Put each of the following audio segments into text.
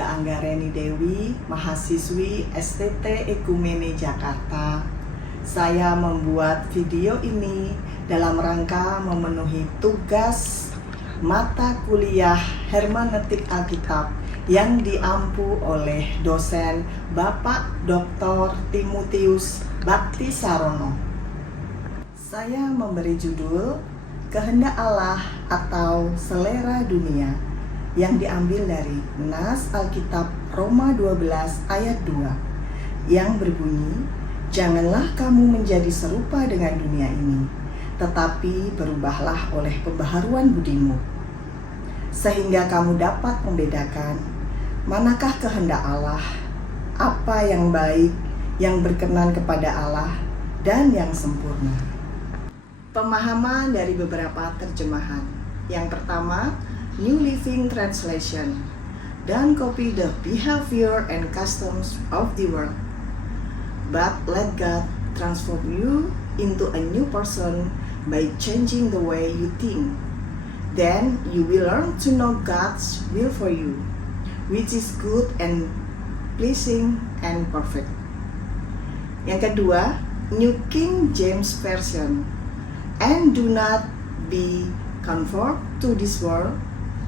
Angga Anggareni Dewi, mahasiswi STT Ekumene Jakarta. Saya membuat video ini dalam rangka memenuhi tugas mata kuliah Hermeneutik Alkitab yang diampu oleh dosen Bapak Dr. Timotius Bakti Sarono. Saya memberi judul Kehendak Allah atau Selera Dunia yang diambil dari Nas Alkitab Roma 12 ayat 2 yang berbunyi, "Janganlah kamu menjadi serupa dengan dunia ini, tetapi berubahlah oleh pembaharuan budimu, sehingga kamu dapat membedakan manakah kehendak Allah, apa yang baik, yang berkenan kepada Allah, dan yang sempurna." Pemahaman dari beberapa terjemahan. Yang pertama, New Living Translation, "Don't copy the behavior and customs of the world, but let God transform you into a new person by changing the way you think. Then you will learn to know God's will for you, which is good and pleasing and perfect." Yang kedua, New King James Version, "And do not be conformed to this world,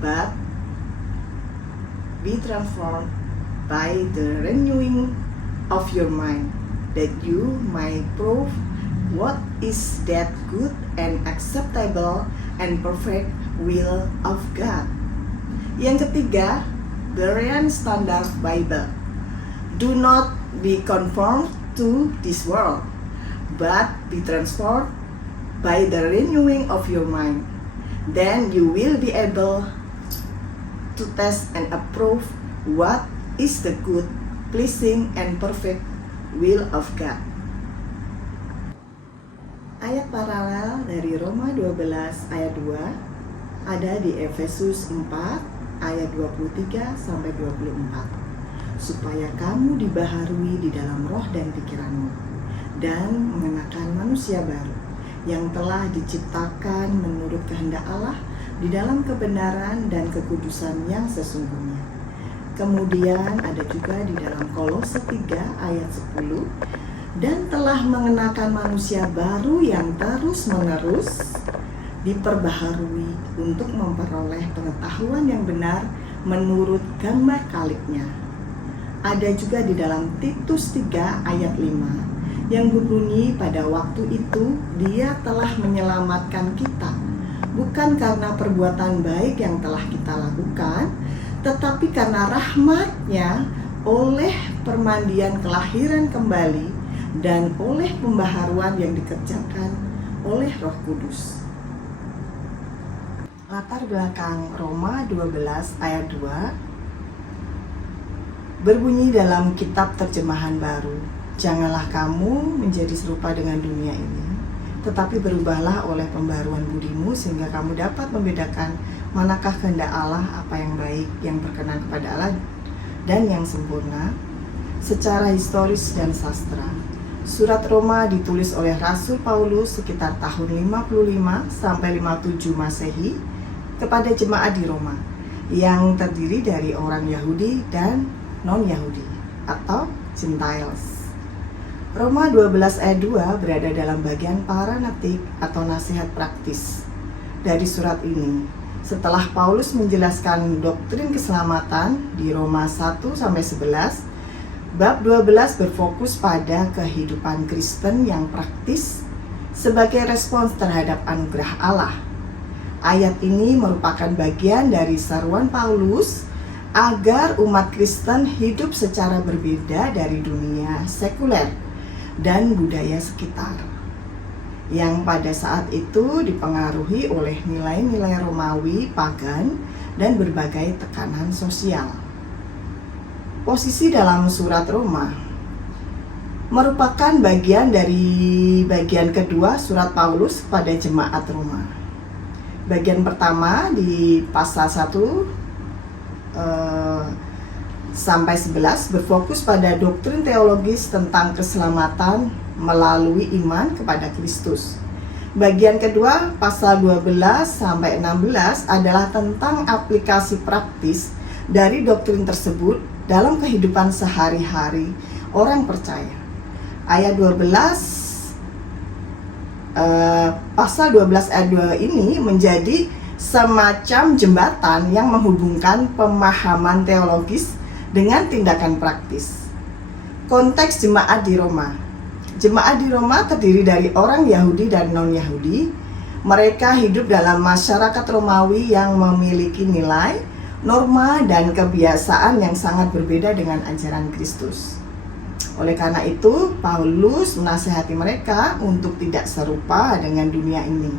but be transformed by the renewing of your mind, that you may prove what is that good and acceptable and perfect will of God." Yang ketiga, Berean Standard Bible, "Do not be conformed to this world, but be transformed by the renewing of your mind. Then you will be able to test and approve what is the good, pleasing, and perfect will of God." Ayat paralel dari Roma 12 ayat 2 ada di Efesus 4 ayat 23 sampai 24. "Supaya kamu dibaharui di dalam roh dan pikiranmu, dan mengenakan manusia baru yang telah diciptakan menurut kehendak Allah di dalam kebenaran dan kekudusan yang sesungguhnya." Kemudian ada juga di dalam Kolose 3 ayat 10, "Dan telah mengenakan manusia baru yang terus-menerus diperbaharui untuk memperoleh pengetahuan yang benar menurut gambar kalibnya." Ada juga di dalam Titus 3 ayat 5 yang berbunyi, "Pada waktu itu Dia telah menyelamatkan kita, bukan karena perbuatan baik yang telah kita lakukan, tetapi karena rahmat-Nya oleh permandian kelahiran kembali dan oleh pembaharuan yang dikerjakan oleh Roh Kudus." Latar belakang Roma 12 ayat 2 berbunyi dalam kitab terjemahan baru, "Janganlah kamu menjadi serupa dengan dunia ini, tetapi berubahlah oleh pembaharuan budimu, sehingga kamu dapat membedakan manakah kehendak Allah, apa yang baik, yang berkenan kepada Allah, dan yang sempurna." Secara historis dan sastra, surat Roma ditulis oleh Rasul Paulus sekitar tahun 55 sampai 57 Masehi kepada jemaat di Roma yang terdiri dari orang Yahudi dan non-Yahudi atau Gentiles. Roma 12 ayat 2 berada dalam bagian paranetik atau nasihat praktis dari surat ini. Setelah Paulus menjelaskan doktrin keselamatan di Roma 1 sampai 11, bab 12 berfokus pada kehidupan Kristen yang praktis sebagai respons terhadap anugerah Allah. Ayat ini merupakan bagian dari seruan Paulus agar umat Kristen hidup secara berbeda dari dunia sekuler dan budaya sekitar, yang pada saat itu dipengaruhi oleh nilai-nilai Romawi pagan dan berbagai tekanan sosial. Posisi dalam surat Roma merupakan bagian dari bagian kedua surat Paulus pada jemaat Roma. Bagian pertama di pasal 1 sampai 11 berfokus pada doktrin teologis tentang keselamatan melalui iman kepada Kristus. Bagian kedua, pasal 12 sampai 16 adalah tentang aplikasi praktis dari doktrin tersebut dalam kehidupan sehari-hari orang percaya. Ayat 12 pasal 12 ayat 2 ini menjadi semacam jembatan yang menghubungkan pemahaman teologis dengan tindakan praktis. Konteks jemaat di Roma. Jemaat di Roma terdiri dari orang Yahudi dan non-Yahudi. Mereka hidup dalam masyarakat Romawi yang memiliki nilai, norma, dan kebiasaan yang sangat berbeda dengan ajaran Kristus. Oleh karena itu, Paulus menasihati mereka untuk tidak serupa dengan dunia ini,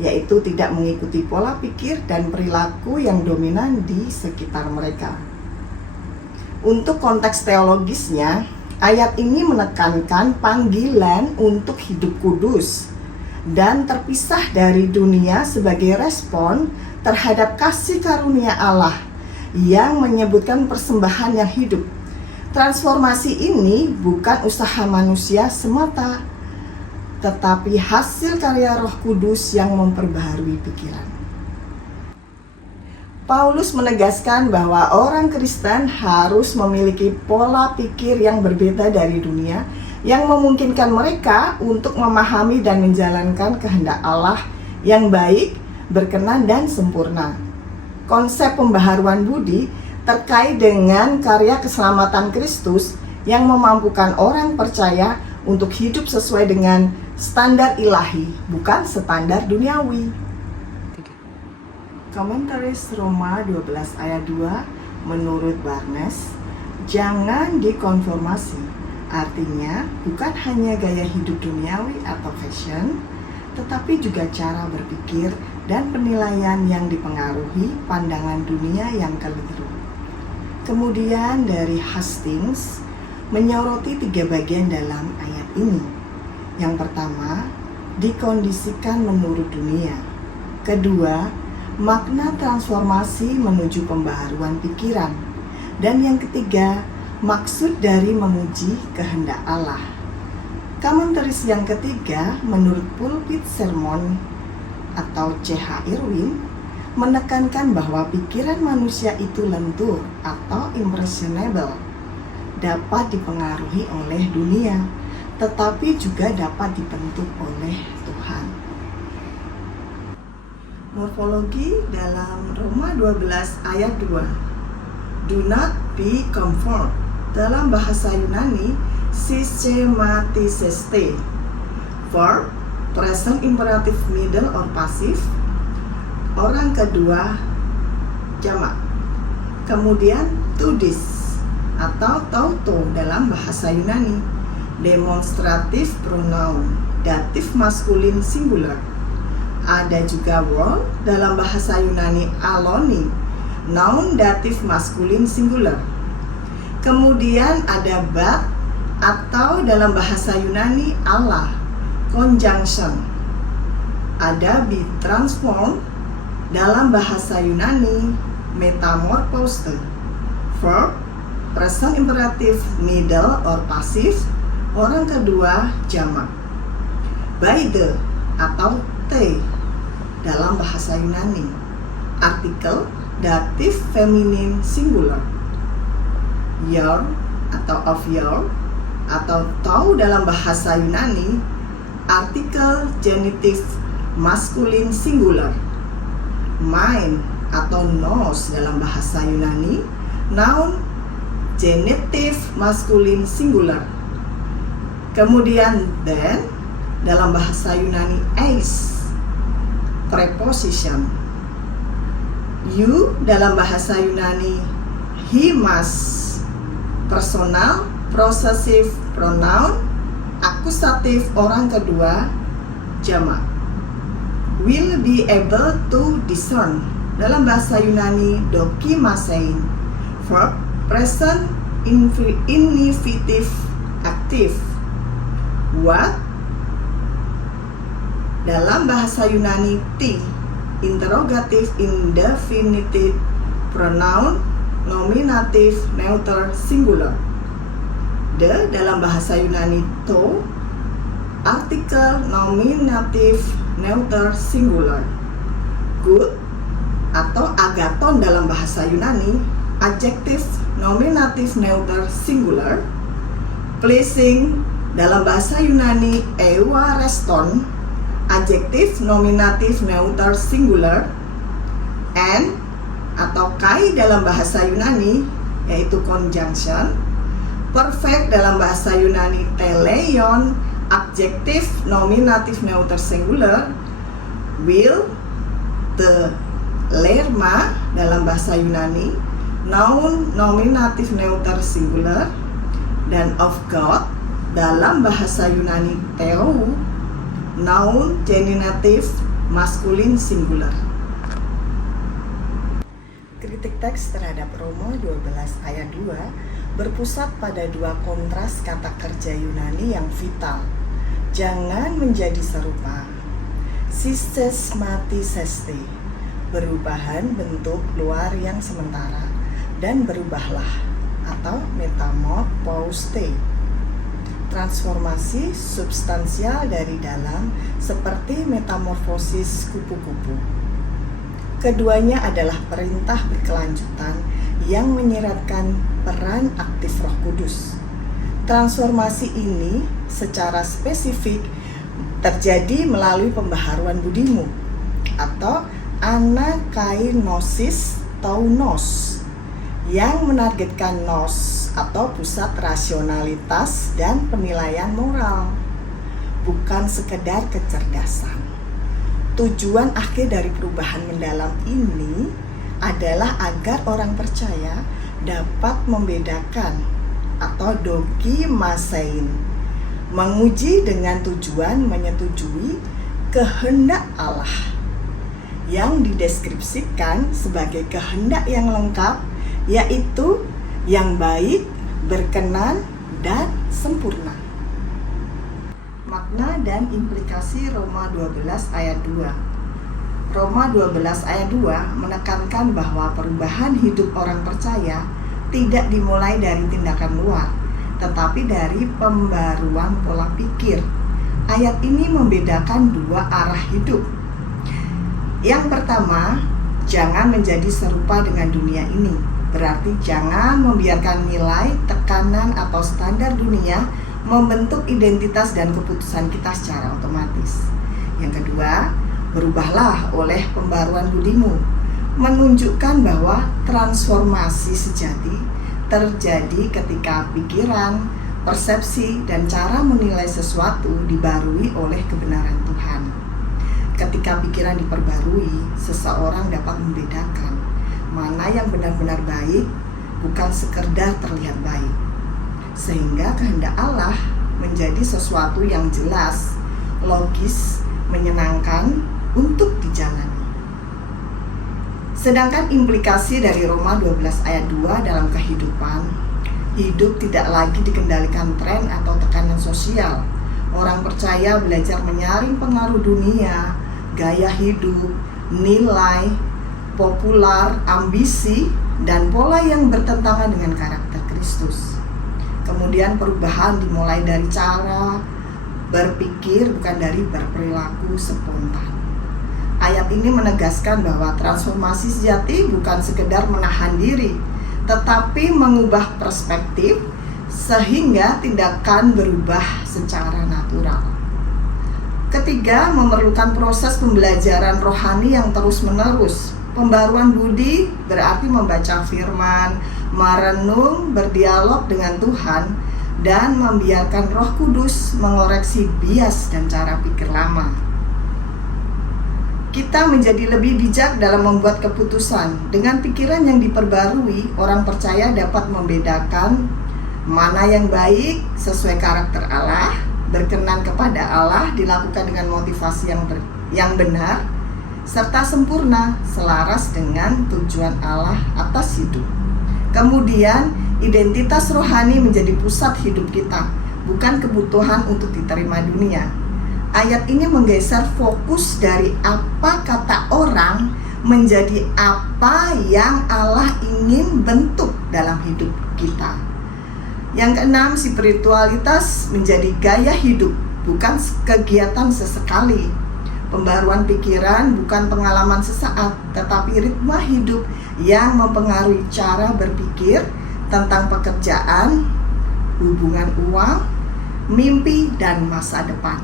yaitu tidak mengikuti pola pikir dan perilaku yang dominan di sekitar mereka. Untuk konteks teologisnya, ayat ini menekankan panggilan untuk hidup kudus dan terpisah dari dunia sebagai respon terhadap kasih karunia Allah yang menyebutkan persembahan yang hidup. Transformasi ini bukan usaha manusia semata, tetapi hasil karya Roh Kudus yang memperbaharui pikiran. Paulus menegaskan bahwa orang Kristen harus memiliki pola pikir yang berbeda dari dunia yang memungkinkan mereka untuk memahami dan menjalankan kehendak Allah yang baik, berkenan, dan sempurna. Konsep pembaharuan budi terkait dengan karya keselamatan Kristus yang memampukan orang percaya untuk hidup sesuai dengan standar ilahi, bukan standar duniawi. Komentaris Roma 12 ayat 2 menurut Barnes, jangan dikonformasi. Artinya bukan hanya gaya hidup duniawi atau fashion, tetapi juga cara berpikir dan penilaian yang dipengaruhi pandangan dunia yang keliru. Kemudian dari Hastings menyoroti 3 bagian dalam ayat ini. Yang pertama, dikondisikan menurut dunia. Kedua, makna transformasi menuju pembaharuan pikiran. Dan yang ketiga, maksud dari memuji kehendak Allah. Komentaris yang ketiga menurut Pulpit Sermon atau C.H. Irwin menekankan bahwa pikiran manusia itu lentur atau impressionable, dapat dipengaruhi oleh dunia, tetapi juga dapat dibentuk oleh Tuhan. Morfologi dalam Roma 12 ayat 2. Do not be conformed. Dalam bahasa Yunani, systematiseste. Verb, present imperative middle or passive. Orang kedua, jamak. Kemudian tudis atau tauto dalam bahasa Yunani. Demonstrative pronoun, datif maskulin singular. Ada juga world dalam bahasa Yunani aloni, noun datif maskulin singular. Kemudian ada bat atau dalam bahasa Yunani Allah, conjunction. Ada be transform dalam bahasa Yunani metamorphose. Verb, present imperative middle or passive. Orang kedua jamak. By the atau te dalam bahasa Yunani. Artikel datif feminin singular. Your atau of your atau tau dalam bahasa Yunani. Artikel genitif maskulin singular. Mine atau nos dalam bahasa Yunani. Noun genitif maskulin singular. Kemudian then dalam bahasa Yunani eis, preposition. You dalam bahasa Yunani himas, personal possessive pronoun, akusatif orang kedua jamak. Will be able to discern dalam bahasa Yunani dokimasein. Verb, present infinitive active. What dalam bahasa Yunani ti, interrogative indefinitive pronoun, nominative neuter singular. The dalam bahasa Yunani to, artikel nominative neuter singular. Good atau agaton dalam bahasa Yunani, adjektif nominatif neuter singular, placing dalam bahasa Yunani euareston, adjektif nominatif neuter singular, and atau kai dalam bahasa Yunani yaitu conjunction, perfect dalam bahasa Yunani teleion, adjektif nominatif neuter singular, will, the lerma dalam bahasa Yunani, noun nominatif neuter singular, dan of God dalam bahasa Yunani theo, noun geninatif maskulin singular. Kritik teks terhadap Roma 12 ayat 2 berpusat pada dua kontras kata kerja Yunani yang vital. Jangan menjadi serupa. Sistes mati seste, perubahan bentuk luar yang sementara, dan berubahlah atau metamorphose, transformasi substansial dari dalam seperti metamorfosis kupu-kupu. Keduanya adalah perintah berkelanjutan yang menyiratkan peran aktif Roh Kudus. Transformasi ini secara spesifik terjadi melalui pembaharuan budimu atau anakainosis taunos yang menargetkan nos atau pusat rasionalitas dan penilaian moral, bukan sekedar kecerdasan. Tujuan akhir dari perubahan mendalam ini adalah agar orang percaya dapat membedakan atau dokimasein, menguji dengan tujuan menyetujui kehendak Allah yang dideskripsikan sebagai kehendak yang lengkap, yaitu yang baik, berkenan, dan sempurna. Makna dan implikasi Roma 12 ayat 2. Roma 12 ayat 2 menekankan bahwa perubahan hidup orang percaya tidak dimulai dari tindakan luar, tetapi dari pembaruan pola pikir. Ayat ini membedakan dua arah hidup. Yang pertama, jangan menjadi serupa dengan dunia ini. Berarti jangan membiarkan nilai, tekanan, atau standar dunia membentuk identitas dan keputusan kita secara otomatis. Yang kedua, berubahlah oleh pembaruan budimu, menunjukkan bahwa transformasi sejati terjadi ketika pikiran, persepsi, dan cara menilai sesuatu dibarui oleh kebenaran Tuhan. Ketika pikiran diperbarui, seseorang dapat membedakan mana yang benar-benar baik, bukan sekedar terlihat baik, sehingga kehendak Allah menjadi sesuatu yang jelas, logis, menyenangkan untuk dijalani. Sedangkan implikasi dari Roma 12 ayat 2 dalam kehidupan, hidup tidak lagi dikendalikan tren atau tekanan sosial. Orang percaya belajar menyaring pengaruh dunia, gaya hidup, nilai, popular, ambisi, dan pola yang bertentangan dengan karakter Kristus. Kemudian perubahan dimulai dari cara berpikir, bukan dari berperilaku spontan. Ayat ini menegaskan bahwa transformasi sejati bukan sekedar menahan diri, tetapi mengubah perspektif sehingga tindakan berubah secara natural. Ketiga, memerlukan proses pembelajaran rohani yang terus-menerus. Pembaruan budi berarti membaca firman, merenung, berdialog dengan Tuhan, dan membiarkan Roh Kudus mengoreksi bias dan cara pikir lama. Kita menjadi lebih bijak dalam membuat keputusan. Dengan pikiran yang diperbarui, orang percaya dapat membedakan mana yang baik sesuai karakter Allah, berkenan kepada Allah, dilakukan dengan motivasi yang benar, serta sempurna selaras dengan tujuan Allah atas hidup. Kemudian, identitas rohani menjadi pusat hidup kita, bukan kebutuhan untuk diterima dunia. Ayat ini menggeser fokus dari apa kata orang menjadi apa yang Allah ingin bentuk dalam hidup kita. Yang keenam, spiritualitas menjadi gaya hidup, bukan kegiatan sesekali. Pembaruan pikiran bukan pengalaman sesaat, tetapi ritme hidup yang mempengaruhi cara berpikir tentang pekerjaan, hubungan uang, mimpi, dan masa depan.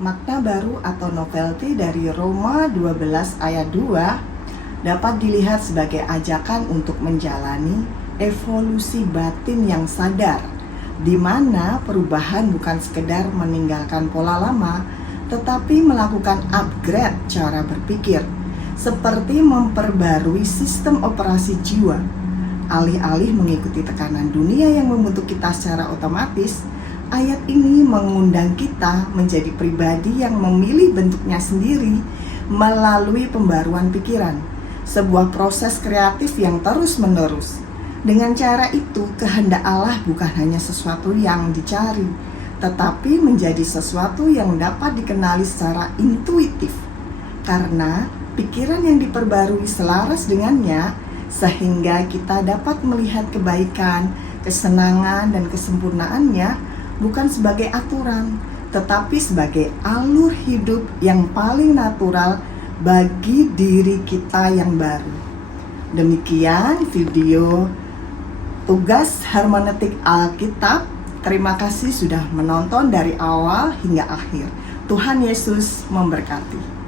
Makna baru atau novelty dari Roma 12 ayat 2 dapat dilihat sebagai ajakan untuk menjalani evolusi batin yang sadar, di mana perubahan bukan sekedar meninggalkan pola lama, tetapi melakukan upgrade cara berpikir, seperti memperbarui sistem operasi jiwa. Alih-alih mengikuti tekanan dunia yang membentuk kita secara otomatis, ayat ini mengundang kita menjadi pribadi yang memilih bentuknya sendiri melalui pembaruan pikiran, sebuah proses kreatif yang terus-menerus. Dengan cara itu, kehendak Allah bukan hanya sesuatu yang dicari, tetapi menjadi sesuatu yang dapat dikenali secara intuitif. Karena pikiran yang diperbarui selaras dengannya, sehingga kita dapat melihat kebaikan, kesenangan, dan kesempurnaannya bukan sebagai aturan, tetapi sebagai alur hidup yang paling natural bagi diri kita yang baru. Demikian video tugas hermeneutik Alkitab. Terima kasih sudah menonton dari awal hingga akhir. Tuhan Yesus memberkati.